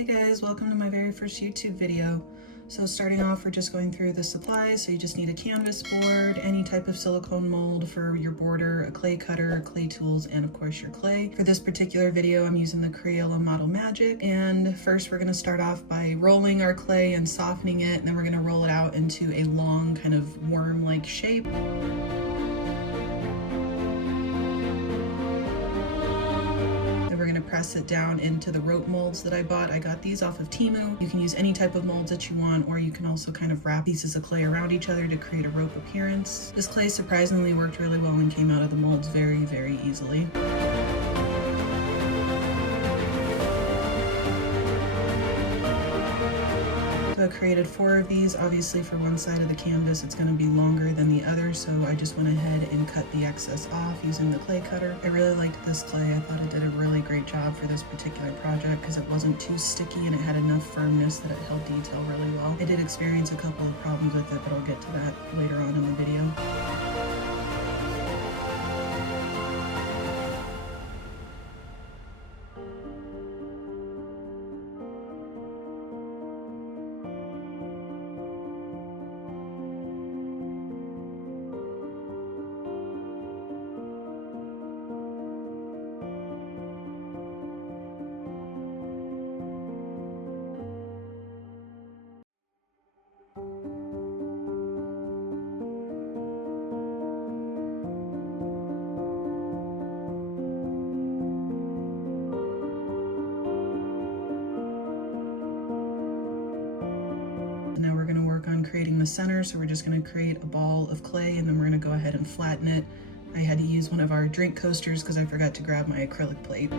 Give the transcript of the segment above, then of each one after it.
Hey guys, welcome to my very first YouTube video. So starting off, we're just going through the supplies. So you just need a canvas board, any type of silicone mold for your border, a clay cutter, clay tools, and of course your clay. For this particular video, I'm using the Crayola Model Magic. And first we're gonna start off by rolling our clay and softening it, and then we're gonna roll it out into a long kind of worm-like shape. We're gonna press it down into the rope molds that I bought. I got these off of Temu. You can use any type of molds that you want, or you can also kind of wrap pieces of clay around each other to create a rope appearance. This clay surprisingly worked really well and came out of the molds very, very easily. So I created 4 of these. Obviously for one side of the canvas it's going to be longer than the other, so I just went ahead and cut the excess off using the clay cutter. I really liked this clay. I thought it did a really great job for this particular project because it wasn't too sticky and it had enough firmness that it held detail really well. I did experience a couple of problems with it, but I'll get to that later on in the video. Now we're going to work on creating the center, so we're just going to create a ball of clay and then we're going to go ahead and flatten it. I had to use one of our drink coasters because I forgot to grab my acrylic plate.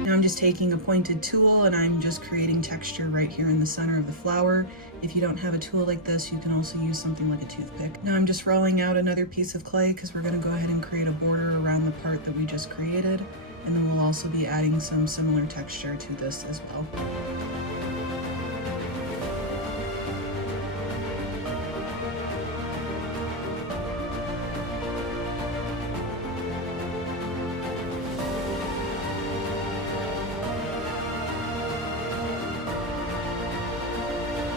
Now I'm just taking a pointed tool and I'm just creating texture right here in the center of the flower. If you don't have a tool like this, you can also use something like a toothpick. Now I'm just rolling out another piece of clay because we're going to go ahead and create a border around the part that we just created, and then we'll also be adding some similar texture to this as well.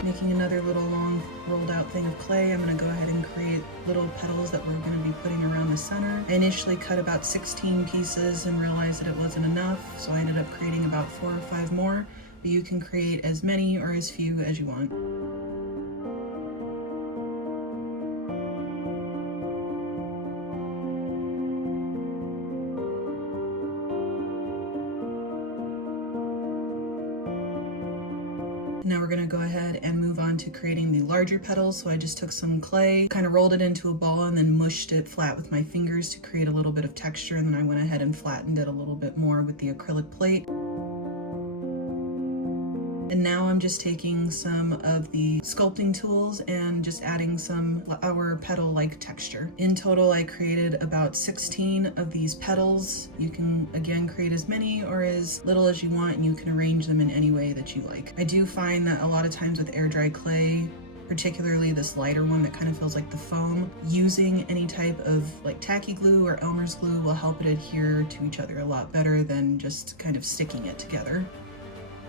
Making another little long rolled out thing of clay, I'm going to go ahead and create little petals that we're going to be putting around the center. I initially cut about 16 pieces and realized that it wasn't enough, so I ended up creating about 4 or 5 more, but you can create as many or as few as you want. Now we're going to go ahead and move on to creating the larger petals. So I just took some clay, kind of rolled it into a ball and then mushed it flat with my fingers to create a little bit of texture, and then I went ahead and flattened it a little bit more with the acrylic plate. And now I'm just taking some of the sculpting tools and just adding some flower petal-like texture. In total, I created about 16 of these petals. You can, again, create as many or as little as you want, and you can arrange them in any way that you like. I do find that a lot of times with air dry clay, particularly this lighter one that kind of feels like the foam, using any type of like tacky glue or Elmer's glue will help it adhere to each other a lot better than just kind of sticking it together.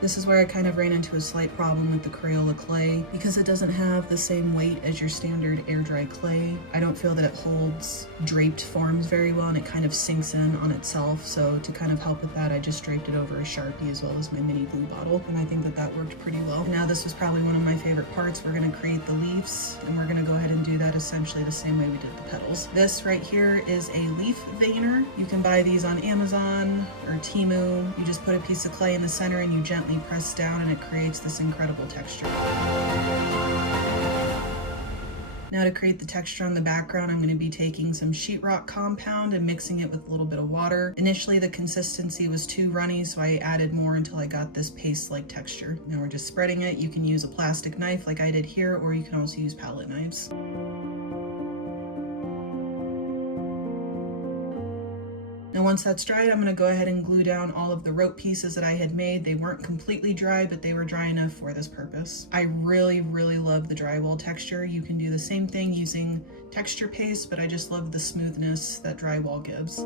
This is where I kind of ran into a slight problem with the Crayola clay. Because it doesn't have the same weight as your standard air dry clay, I don't feel that it holds draped forms very well and it kind of sinks in on itself. So to kind of help with that, I just draped it over a Sharpie as well as my mini glue bottle, and I think that that worked pretty well. Now this was probably one of my favorite parts. We're going to create the leaves, and we're going to go ahead and do that essentially the same way we did the petals. This right here is a leaf veiner. You can buy these on Amazon or Temu. You just put a piece of clay in the center and you gently press down and it creates this incredible texture. Now to create the texture on the background, I'm going to be taking some Sheetrock compound and mixing it with a little bit of water. Initially the consistency was too runny, so I added more until I got this paste-like texture. Now we're just spreading it. You can use a plastic knife like I did here, or you can also use palette knives. Now once that's dried, I'm going to go ahead and glue down all of the rope pieces that I had made. They weren't completely dry, but they were dry enough for this purpose. I really love the drywall texture. You can do the same thing using texture paste, but I just love the smoothness that drywall gives.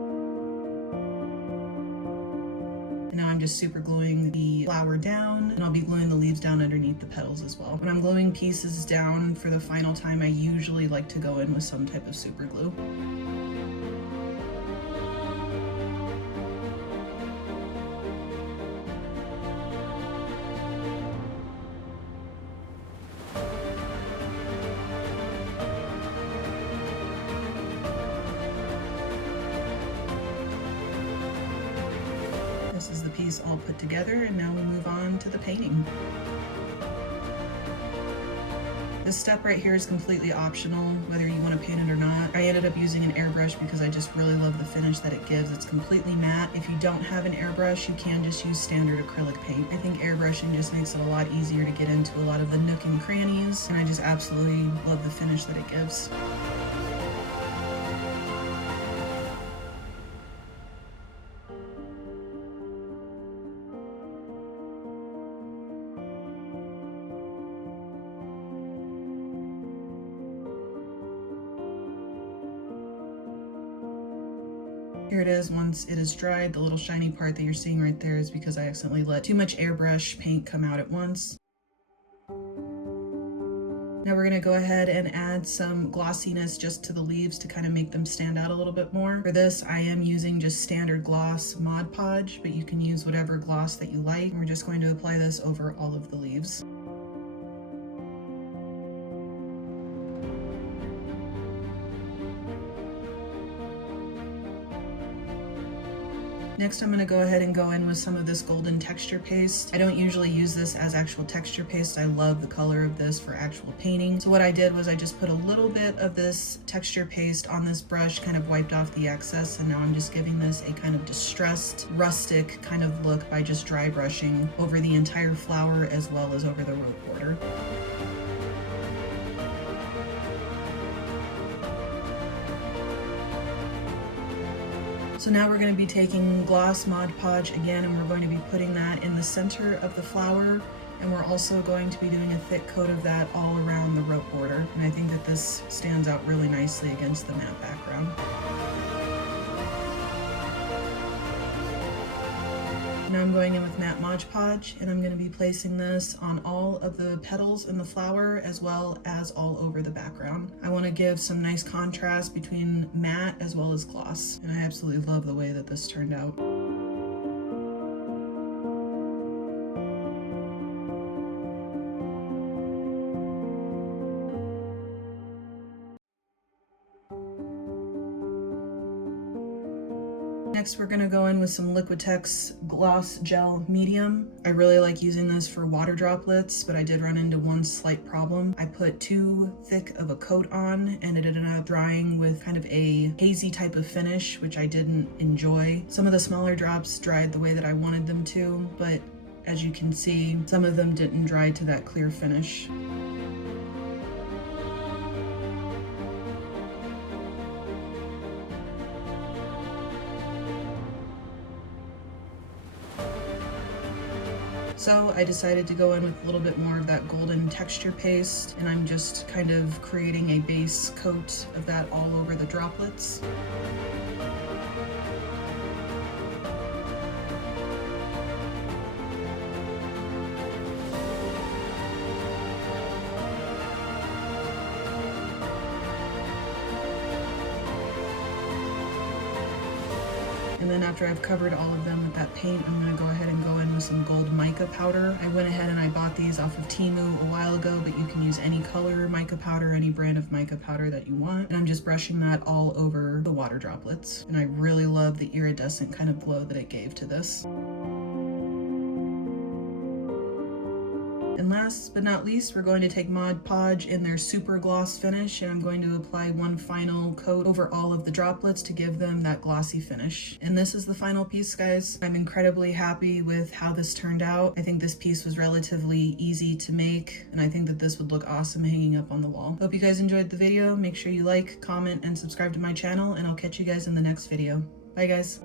Now I'm just super gluing the flower down, and I'll be gluing the leaves down underneath the petals as well. When I'm gluing pieces down for the final time, I usually like to go in with some type of super glue. This is the piece all put together, and now we move on to the painting. This step right here is completely optional, whether you want to paint it or not. I ended up using an airbrush because I just really love the finish that it gives. It's completely matte. If you don't have an airbrush, you can just use standard acrylic paint. I think airbrushing just makes it a lot easier to get into a lot of the nook and crannies, and I just absolutely love the finish that it gives. Here it is once it is dried. The little shiny part that you're seeing right there is because I accidentally let too much airbrush paint come out at once. Now we're gonna go ahead and add some glossiness just to the leaves to kind of make them stand out a little bit more. For this, I am using just standard gloss Mod Podge, but you can use whatever gloss that you like. And we're just going to apply this over all of the leaves. Next, I'm going to go ahead and go in with some of this golden texture paste. I don't usually use this as actual texture paste. I love the color of this for actual painting. So what I did was I just put a little bit of this texture paste on this brush, kind of wiped off the excess, and now I'm just giving this a kind of distressed, rustic kind of look by just dry brushing over the entire flower as well as over the rope border. So now we're going to be taking gloss Mod Podge again, and we're going to be putting that in the center of the flower, and we're also going to be doing a thick coat of that all around the rope border, and I think that this stands out really nicely against the matte background. Now I'm going in with matte Mod Podge, and I'm going to be placing this on all of the petals in the flower as well as all over the background. I want to give some nice contrast between matte as well as gloss, and I absolutely love the way that this turned out. Next, we're going to go in with some Liquitex Gloss Gel Medium. I really like using this for water droplets, but I did run into one slight problem. I put too thick of a coat on, and it ended up drying with kind of a hazy type of finish, which I didn't enjoy. Some of the smaller drops dried the way that I wanted them to, but as you can see, some of them didn't dry to that clear finish. So I decided to go in with a little bit more of that golden texture paste, and I'm just kind of creating a base coat of that all over the droplets. And then after I've covered all of them with that paint, I'm going to go ahead and go in with some gold mica powder. I went ahead and I bought these off of Temu a while ago, but you can use any color mica powder, any brand of mica powder that you want. And I'm just brushing that all over the water droplets. And I really love the iridescent kind of glow that it gave to this. And last but not least, we're going to take Mod Podge in their super gloss finish, and I'm going to apply one final coat over all of the droplets to give them that glossy finish. And this is the final piece, guys. I'm incredibly happy with how this turned out. I think this piece was relatively easy to make, and I think that this would look awesome hanging up on the wall. Hope you guys enjoyed the video. Make sure you like, comment, and subscribe to my channel, and I'll catch you guys in the next video. Bye, guys.